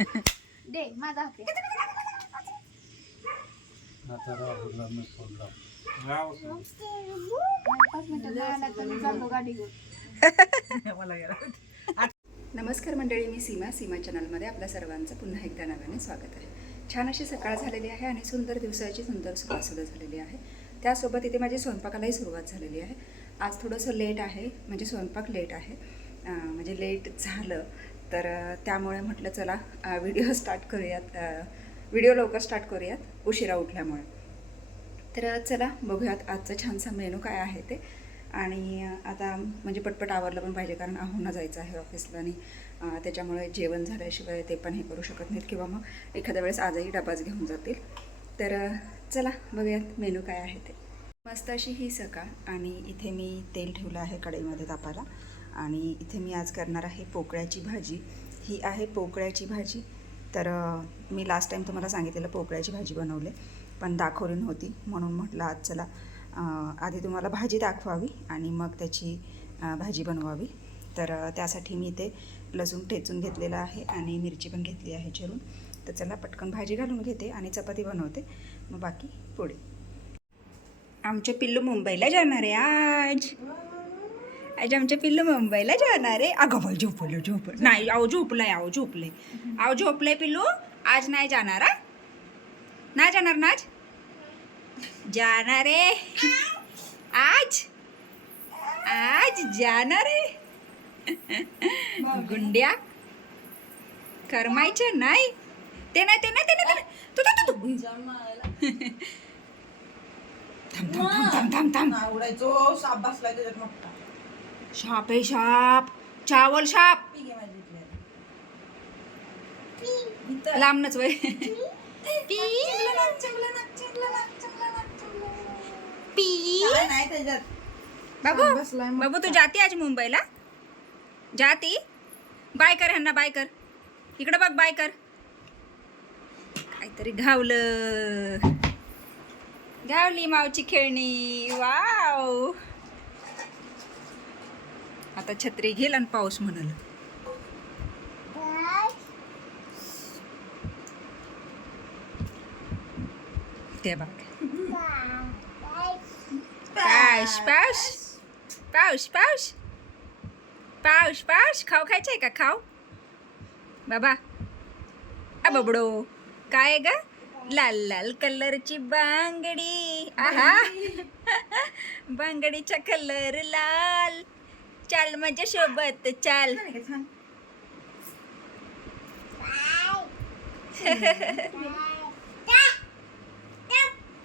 दे माझा हात आहे. आता राहुलला मी फोन लावतो. 5 मिनिटं जायला तर चाललो गाडी घेऊन. नमस्कार मंडळी, मी सीमा चॅनलमध्ये आपल्या सर्वांचं पुन्हा एकदा नव्याने स्वागत आहे. छान अशी सकाळ झालेली आहे आणि सुंदर दिवसाची सुंदर सुरुवात सुद्धा झालेली आहे. त्यासोबत इथे माझी स्वयंपाकालाही सुरुवात झालेली आहे. आज थोडंसं लेट आहे, म्हणजे स्वयंपाक लेट आहे, म्हणजे लेट झालं तर त्यामुळे म्हटलं चला व्हिडिओ स्टार्ट करूयात, व्हिडिओ लवकर स्टार्ट करूयात उशिरा उठल्यामुळे. तर चला बघूयात आजचं छानसा मेनू काय आहे ते. आणि आता म्हणजे पटपट आवरलं पण पाहिजे, कारण आहोंना जायचं आहे ऑफिसला आणि त्याच्यामुळे जेवण झाल्याशिवाय ते पण हे करू शकत नाहीत, किंवा मग एखाद्या वेळेस आजही डबाच घेऊन जातील. तर चला बघूयात मेनू काय आहे ते. मस्त अशी ही सकाळ, आणि इथे मी तेल ठेवलं आहे कढईमध्ये तापायला, आणि इथे मी आज करणार आहे पोकळ्याची भाजी. ही आहे पोकळ्याची भाजी. तर मी लास्ट टाईम तुम्हाला सांगितलेलं पोकळ्याची भाजी बनवले, पण दाखवली नव्हती, म्हणून म्हटलं आज चला आधी तुम्हाला भाजी दाखवावी आणि मग त्याची भाजी बनवावी. तर त्यासाठी मी इथे लसूण ठेचून घेतलेला आहे आणि मिरची पण घेतली आहे चिरून. तर चला पटकन भाजी घालून घेते आणि चपाती बनवते, मग बाकी पुढे. आमचे पिल्लू मुंबईला जाणार आहे आज. आज आमचे पिल्लू मुंबईला जाणार आहे. अगं बाई झोपलं नाही, अहो झोपलंय पिल्लू. आज नाही जाणार. नाही जाणार ना? आज जाणार आहे. आज जाणार आहे. गुंड्या करमायचं नाही. ते नाही तू थांब. आवडायचो साप बसलाय त्याच्यात मोठा. शाप आहे, शाप, चावल शाप. लांबनच वय. बाबू तू जाती आज मुंबईला? जाती? बाय कर ह्यांना, बाय कर. इकडं बघ, बाय कर. काहीतरी घावली मावची खेळणी. वाव. आता छत्री घेल आणि पाऊस म्हणाल. ते बघ. पाऊस. खाऊ खायचंय का? खाऊ बाबा. बबडो काय ग? लाल कलरची बांगडी. आहा. बांगडीचा कलर लाल. चाल माझ्या सोबत चाल.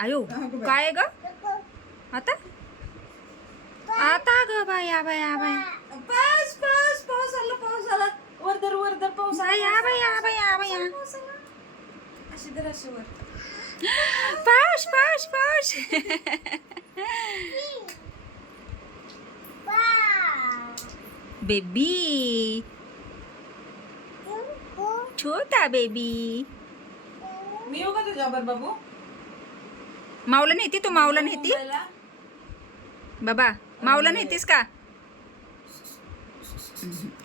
आयो काय ग? आता ग बाया. पाऊस आला. वरदर पाऊस आला. या अशी तर अशी वर. पाऊस. बेबी, छोटा बेबी. मी येऊ का तुझ्यावर बाबू? माऊला नेती तू? माऊला नेती बाबा? माऊला नेतीस का?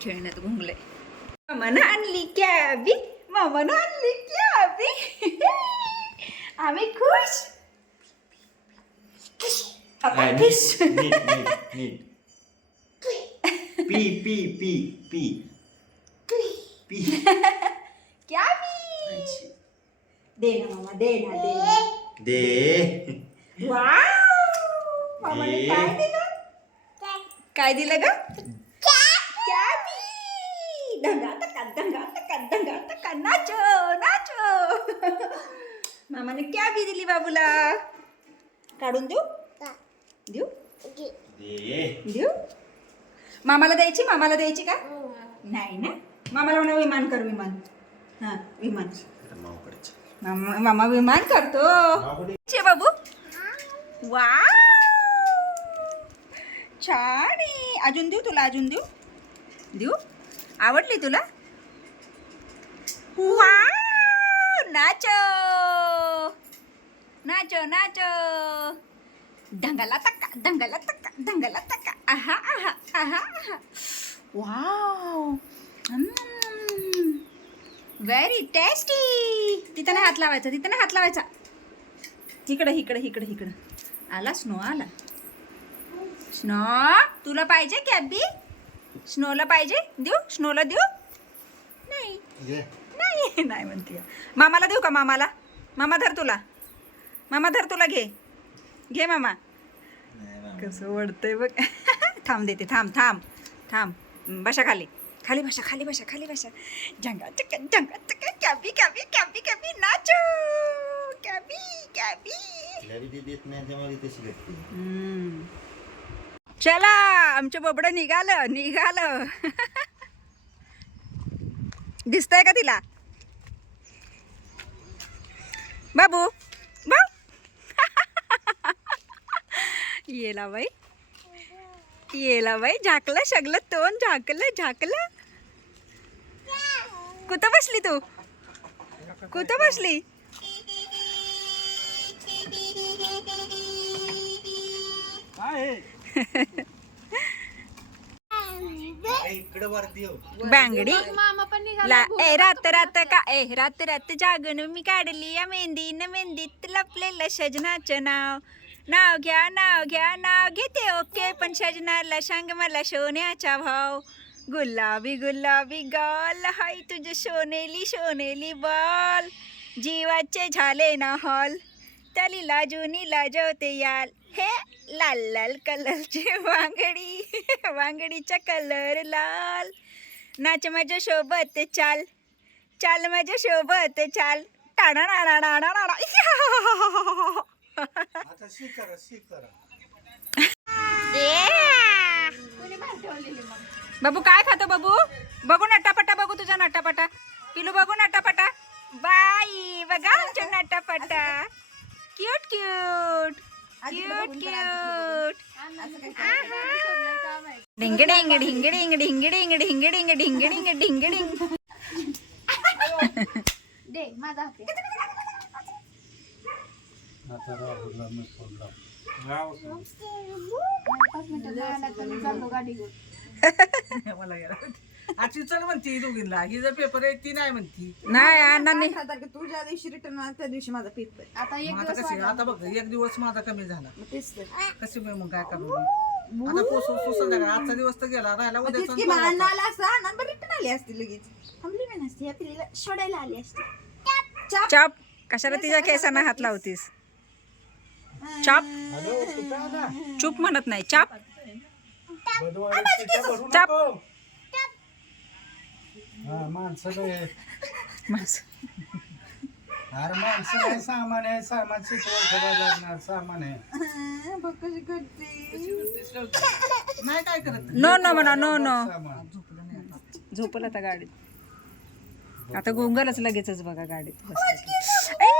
खेळण्यात घुंगले. मामानं आणली कॅबी. आम्ही खुश. नीट. पी. कॅबी. दे ना मामा, दे ना. दे. वाव. मामाने काय दिलं ग? कॅबी. दंगा तका नाचो. मामाने कॅबी दिली बाबूला. काढून देऊ? मामाला द्यायची का? नाही ना. मामाला म्हणा विमान कर. हा, विमान. मामा विमान करतो. बाबू. वाव, छान आहे. अजून देऊ? आवडली तुला? Wow, nacho. दंगला तक्का. आहा. वाव. Very tasty. तिथं नाही हात लावायचा, तिथं नाही हात लावायचा. इकडं इकडं इकडं इकडं. आला स्नो आला. स्नो तुला पाहिजे कॅबी? स्नोला पाहिजे? देऊ स्नोला देऊ? नाही नाही नाही म्हणते. मामाला देऊ का? मामाला? मामा धर तुला. मामा धर तुला. घे घे मामा. कसं ओढतंय बघ. थांब देते. थांब थांब थांब. बशा खाली. खाली बशा खाली बशा खाली बशा. जंगा चक जंगा चक. कॅबी कॅबी कॅबी कॅबी नाचो. कॅबी कॅबी. चला आमचं बोबडं निघालं निघालं. दिसतंय का तिला? बाबू बाबू. येला बाई येला बाई. झाकलं सगळं तोंड झाकलं झाकलं. कुठं बसली तू? कुठं बसली? बांगडी मामा पण ला ए रात रात का ए रात रात जागून मी काढली या मेहंदीनं मेहंदीत लपलेलं सजनाचं नाव. नाव घ्या नाव घेते ओके पण सजनाला सांग मला सोन्याचा भाव. गुलाबी गुलाबी गाल हाय तुझे सोनेली सोनेली बाल. जीवाचे झाले ना हॉल त्याली लाजूनी लाजवते याल. हे लाल लाल कलरची वांगडी वांगडीचा कलर लाल. नाच माझ्या सोबत चाल चाल माझ्या सोबत चाल. टाणा नाणा नाणा नाणा. आता शिकरा शिकरा. कोणी बाहेर ठेवलेली मग? बाबू काय खातो बाबू? बघू नटापटा बघू तुझा नटापटा. पिलू बघू नटापटा. बाई बघा आमच्या नटापटा. Cute cute cute cute. ढिंग डिंग ढिंग डिंग ढिंग डिंग ढिंग डिंग ढिंग डिंग ढिंग डिंग. दे माझा हात आहे. आता राहुलला मी फोन लावतो. 5 मिनिटं नाही आला तर मी चाललो गाडी घेऊन. मला गेला आजची चल म्हणती दोघींना. ही जर पेपर आहे ती नाही म्हणती. नाही अण्णांनी तू ज्या दिवशी रिटर्न त्या दिवशी माझा पेपर. आता एक आता दिवस कशी आता बघ एक दिवस माझा कमी झाला. तेच तर. कशी मग काय करू? आता पोसू संध्याकाळी आजचा दिवस तर गेला राहिला उद्या रिटर्न आली असती लगेच. थांबली मी नसती. या पिल्लीला सोडायला आली असती. चाप कशाला तिच्या केसांना हात लावतीस? चाप चूप म्हणत नाही. चाप चाप. माणसं लय. बस. अरे माणसं काय सामान आहे. सामान शिकवून ठेवायला लागणार. सामान आहे. नाही काय करत. नो नो म्हणा नो नो. सामान. झोपल आता गाडीत. आता गोंगलच लगेचच बघा गाडीत बसली. ऐ,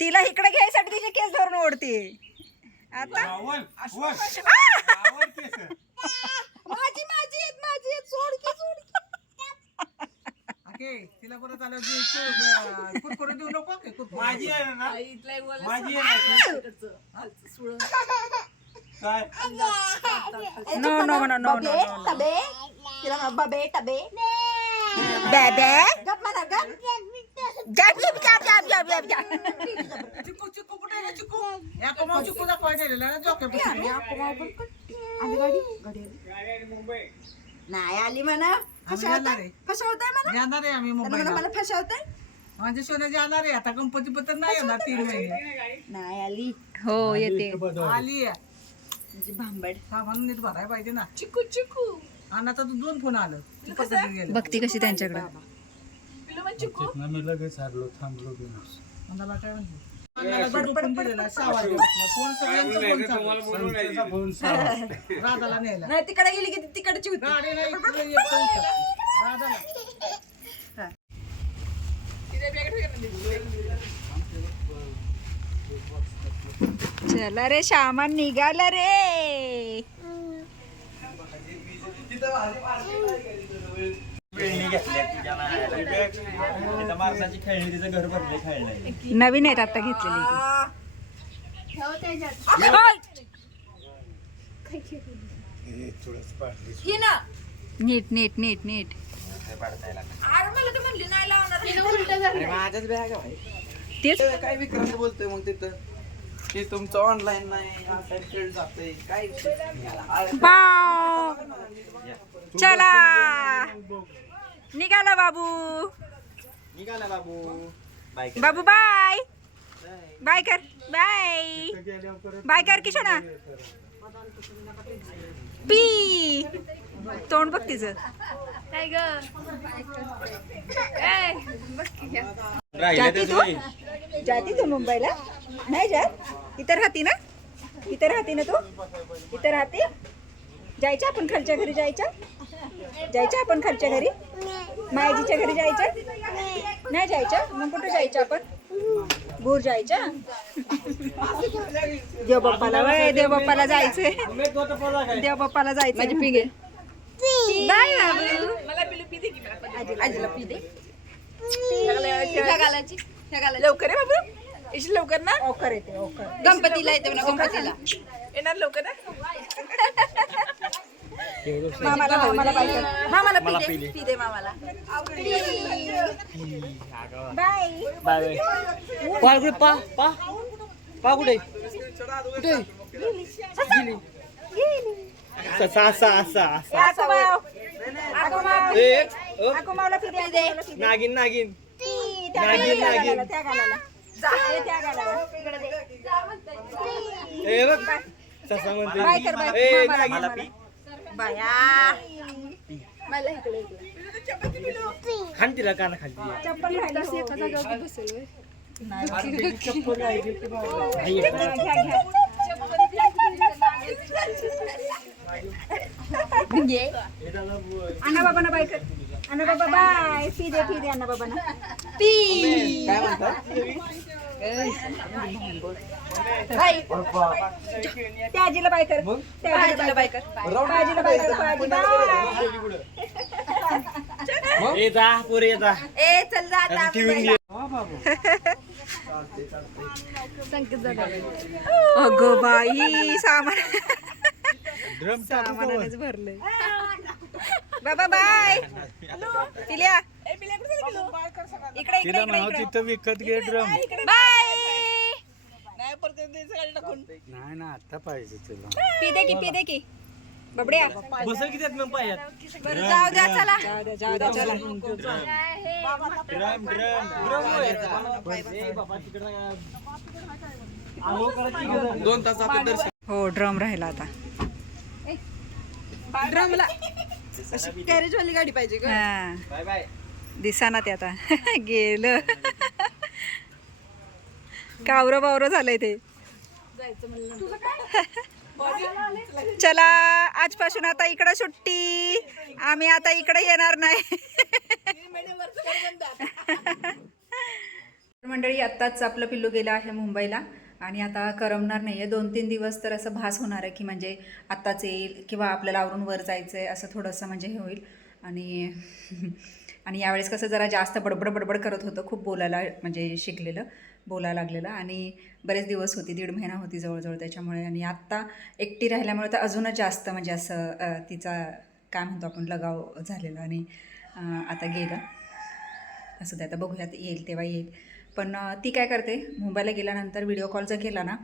तिला इकडे घ्यायसाठी तिचे केस धरून ओढते आता. आवल, वर. आवल केस. माझी माझी माझी सोड की सोड की. तिला परत आलं कुरकुरे देऊ नको की कुरकुरे. माझी आहे ना. माझी आहे ना. काय? नो नो म्हणा नो नो नो. टबे तिला म्हणा बबे टबे. बेबे गप म्हणा गप. गप गप गप गप गप गप. चिकू चिकू कुठे आहे चिकू? या कमाव चिकू दाखवाय दिलेला ना जोक्यापासून. आली गाडी गाडी आली. नाही आली म्हणा. फसवताय म्हणा. जाणार आहे आम्ही म्हणा मुंबईला. मला फसवताय. माझ्या सोन्या जाणार आहे आता. गणपती पत्र नाही येणार 3 महिने. नाही आली. हो येते. आली आहे. म्हणजे भांबड. सामान नीट भरायला पाहिजे ना. चिकू चिकू. आणि आता 2 फोन आलं. गेलं बघती कशी त्यांच्याकडे. तिथनं मी लगेच हारलो. थांबलो बी नाही. मला काय म्हणते बडबड दिलेला 6 वाजता. फोन सगळ्यांचा फोन चालू. संस्थेचा फोन सहा. राधाला न्यायला. नाही तिकडे गेली की तिकडची होती. गाडी नाही इकडे येतो इथं. राधाला चला रे सामान निघाला रे. नवीन आहेत आता घेतलेली. ठेव त्याच्यात. हे थोडंच पाडली. ही ना. नीट नीट नीट नीट. अरे मला तर म्हणली नाही लावणार. माझ्याच बॅग आहे. तेच काय विक्रांत बोलतोय मग तिथं की तुमचं ऑनलाईन नाही आता खेळ जातोय काय बाव चला निघाला बाबू. निघाला बाबू बाय बाबू बाय बाय कर. बाय बाय कर किशोना. पी तोंड बघ तिचं. जाती तू मुंबईला नाही जात. इथं राहती ना. इथं राहते ना तू. इथं राहते. जायचं आपण खालच्या घरी. जायचं आपण खालच्या घरी. मायाजीच्या घरी जायचं नाही. जायचं मग कुठं जायचं आपण. भूर जायचं. देवबाप्पाला वय देवबाप्पाला जायचंय. देवबाप्पाला जायचं. माझी पी घे. बाय बाबू. आजीला पी दे. लवकर आहे बाबू. येशील लवकर ना. ओकर येते. ओकर गणपतीला येते म्हणा. गणपतीला येणार लवकर ना. मामाला बाय. मामाला पी दे मामाला. बाय बाय कुठे पा कुठे कुठे नागिन नागिन त्या गालाला. ए बघ ससा म्हणते बाय कर. बाय ए मामाला. नागिन बाया खान तिला काना खाली चप्पल राहिली. चप्पल राहिली की अन्ना बाबा ना बाय कर. अन्ना बाबा बाय. पी दे अन्ना बाबा ना. पी काय म्हणतात त्या आजीला बाय कर. त्या आजीला बाय कर. आजीला बाय कर. आजी बाय. ए जा पोरे जा ए चल जा आता. ठेवून घे अगं बाई सामान ड्रम सामानानेच भरलंय. बाबा बाय. पिल्या इकडे तिला नाव तिथं विकत घे ड्रम. बाय. नाही ना आता पाहिजे तुला. पी दे की बबड्या. बसल किती मग पायात बरं जाऊ द्या चला. जाऊ द्या चला. ड्रम ड्रम 2 तासात दर्शन हो ड्रम राहिला आता. ड्रमला कॅरेज वाली गाडी पाहिजे का. हा बाय बाय दिसाना ते आता. गेलं कावरं बावरं झालंय ते. चला आजपासून आता इकडं सुट्टी. आम्ही आता इकडे येणार नाही. मंडळी आत्ताच आपलं पिल्लू गेलं आहे मुंबईला आणि आता करमणार नाही आहे. 2-3 दिवस तर असं भास होणार आहे की म्हणजे आत्ताच येईल किंवा आपल्याला आवरून वर जायचं आहे असं थोडंसं म्हणजे हे होईल. आणि यावेळेस कसं जरा जास्त बडबड करत होतं. खूप बोलायला म्हणजे बोलायला लागलेलं आणि बरेच दिवस होती. 1.5 महिना होती जवळजवळ त्याच्यामुळे. आणि आत्ता एकटी राहिल्यामुळे तर अजूनच जास्त म्हणजे असं तिचा काय म्हणतो आपण लगाव झालेला. आणि आता गेलं असं ते आता बघूयात येईल तेव्हा येईल. पण ती काय करते मुंबईला गेल्यानंतर व्हिडिओ कॉल जर केला ना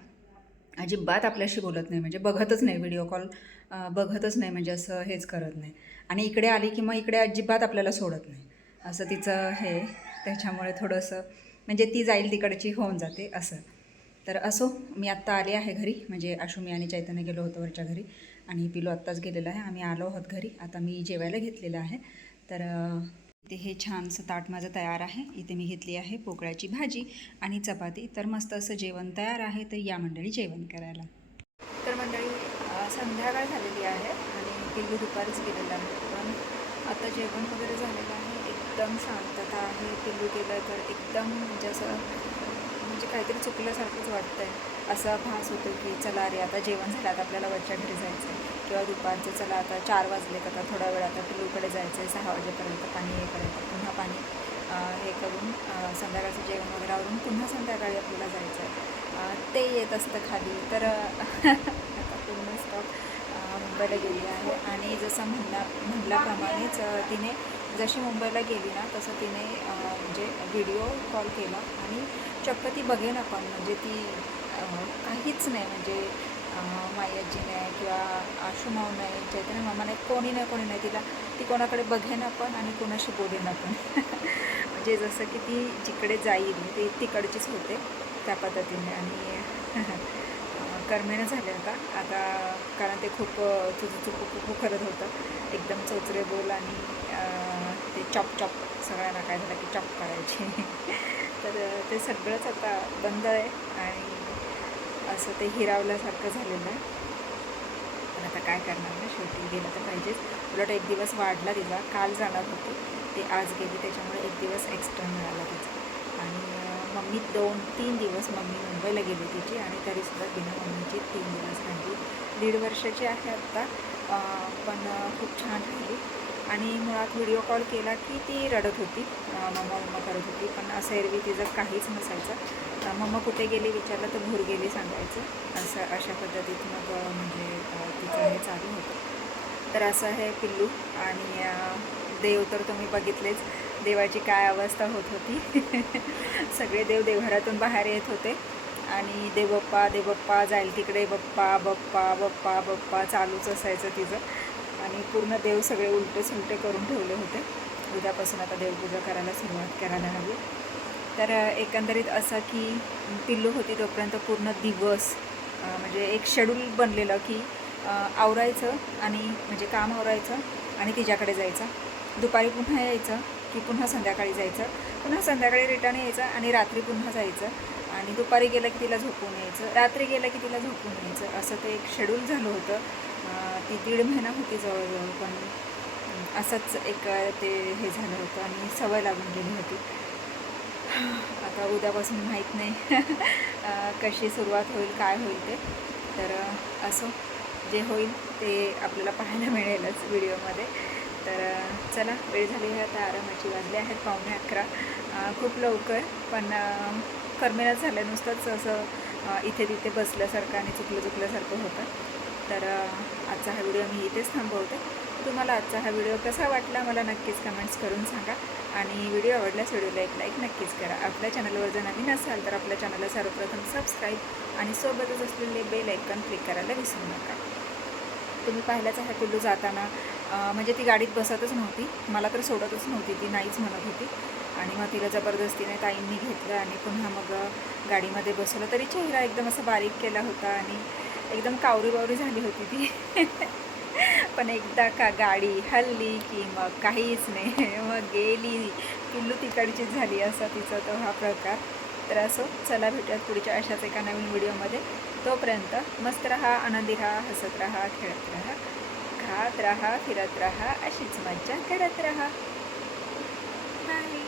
अजिबात आपल्याशी बोलत नाही. म्हणजे बघतच नाही. व्हिडिओ कॉल बघतच नाही. म्हणजे असं हेच करत नाही. आणि इकडे आली की मग इकडे अजिबात आपल्याला सोडत नाही असं तिचं हे. त्याच्यामुळे थोडंसं म्हणजे ती जाईल तिकडची होऊन जाते असं. तर असो मी आत्ता आले आहे घरी. म्हणजे आशुमी आणि चैतन्य गेलो होतो वरच्या घरी आणि पिलो आत्ताच गेलेला आहे. आम्ही आलो आहोत घरी. आता मी जेवायला घेतलेलं आहे. तर इथे हे छानसं ताट माझं तयार आहे. इथे मी घेतली आहे पोकळ्याची भाजी आणि चपाती. तर मस्त असं जेवण तयार आहे. तर या मंडळी जेवण करायला. तर मंडळी संध्याकाळ झालेली आहे आणि पिल्लू दुपारीच गेलेलं आहे. पण आता जेवण वगैरे झालेलं आहे. एकदम शांतता आहे. पिल्लू गेलं तर एकदम म्हणजे असं म्हणजे काहीतरी चुकल्यासारखंच वाटतं आहे. असा भास होतो की चला रे आता जेवण झालं आता आपल्याला वरच्या घरी जायचं आहे किंवा दुपारचं चला आता 4 वाजले तर आता थोडा वेळ आता पिल्लूकडे जायचं आहे. 6 वाजेपर्यंत पाणी हे करायचं पुन्हा पाणी हे करून संध्याकाळचं जेवण वगैरे आवरून पुन्हा संध्याकाळी आपल्याला जायचं आहे. ते येत असतं खाली. तर आता पूर्ण स्टॉप मुंबईला गेली आहे आणि जसं म्हणल्याप्रमाणेच तिने जशी मुंबईला गेली ना तसं तिने म्हणजे व्हिडिओ कॉल केला आणि चक्क ती बघेन आपण म्हणजे ती काहीच नाही म्हणजे मायाजी नाही किंवा आशुमाव नाही चैतन्य मामा नाही कोणी नाही तिला ती कोणाकडे बघेन आपण आणि कोणाशी बोलेन आपण म्हणजे जसं की ती जिकडे जाईल ते तिकडचीच होते त्या पद्धतीने. आणि करमेनं झाले आता कारण ते खूप चुकू करत होतं एकदम चोचरे बोल आणि ते चॉप सगळ्यांना काय झालं की चॉप करायचे तर ते सगळंच आता बंद आहे आणि असं ते हिरावल्यासारखं झालेलं आहे. पण आता काय करणार ना शेवटी गेलं तर पाहिजेच. उलट एक दिवस वाढला तिचा, काल जाणार होती ते आज गेली त्याच्यामुळे एक दिवस एक्स्ट्रा मिळाला तिचा. आणि मम्मी 2-3 दिवस मम्मी मुंबईला गेली तिची आणि तरीसुद्धा बिना मम्मीची 3 दिवस राहिली. 1.5 वर्षाची आहे आत्ता पण खूप छान राहिली. आणि मुळात व्हिडिओ कॉल केला की ती रडत होती, मम्मा करत होती. पण असं एरवी तिचं काहीच नसायचं. मम्मा कुठे गेली विचारलं तर भूर गेली सांगायचं अशा पद्धतीत मग म्हणजे तिचं हे चालू होतं. तर असं आहे पिल्लू. आणि देव तर तुम्ही बघितलेच देवाची काय अवस्था होत होती सगळे देव देवघरातून बाहेर येत होते आणि देवबाप्पा जाईल तिकडे बप्पा चालूच असायचं तिचं. आणि पूर्ण देव सगळे उलटे करून ठेवले होते. उद्यापासून आता देवपूजा करायला सुरुवात करायला हवी. तर एकंदरीत असं की पिल्लू होती तोपर्यंत पूर्ण दिवस म्हणजे एक शेड्यूल बनलेलं की आवरायचं आणि म्हणजे काम आवरायचं आणि तिच्याकडे जायचं, दुपारी पुन्हा यायचं की पुन्हा संध्याकाळी जायचं, पुन्हा संध्याकाळी रिटर्न यायचं आणि रात्री पुन्हा जायचं आणि दुपारी गेलं की तिला झोपून यायचं, रात्री गेलं की तिला झोपून यायचं. असं ते एक शेड्यूल झालं होतं. ती 1.5 महिना होती जवळजवळ पण असंच एक ते हे झालं होतं आणि सवय लागून गेली होती. आता उद्यापासून माहीत नाही कशी सुरुवात होईल काय होईल ते. तर असं जे होईल ते आपल्याला पाहायला मिळेलच व्हिडिओमध्ये. तर चला वेळ झाली आहे आता आरामाची, वाजले आहेत 11:15. खूप लवकर पण करमेनाच झालं, नुसतंच असं इथे तिथे बसल्यासारखं आणि चुकल्यासारखं होतं. तर आजचा हा व्हिडिओ मी इथेच थांबवते. तुम्हाला आजचा हा व्हिडिओ कसा वाटला मला नक्कीच कमेंट्स करून सांगा. आणि व्हिडिओ आवडल्यास व्हिडिओला एक लाईक नक्कीच करा. आपल्या चॅनलवर जर नवीन असाल तर आपल्या चॅनलला सर्वप्रथम सबस्क्राईब आणि सोबतच असलेले बेल आयकॉन क्लिक करायला विसरू नका. तुम्ही पाहिल्याच आहे पिल्लू जाताना म्हणजे ती गाडीत बसतच नव्हती, मला तर सोडतच नव्हती, ती नाहीच म्हणत होती. आणि मग तिला जबरदस्तीने ताईंनी घेतलं आणि पुन्हा मग गाडीमध्ये बसवलं. तरी चेहरा एकदम असा बारीक केला होता आणि एकदम कावरी झाली होती ती पण एकदा का गाडी हल्ली की मग काहीच नाही, मग गेली पिल्लू तिकडचीच झाली असा तिचा तो हा प्रकार. तर असो, चला भेटूयात पुढच्या अशाच एका नवीन व्हिडिओमध्ये. तोपर्यंत मस्त राहा, आनंदी राहा, हसत राहा, खेळत राहा, खात राहा, फिरत राहा, अशीच मज्जा करत राहा. बाय.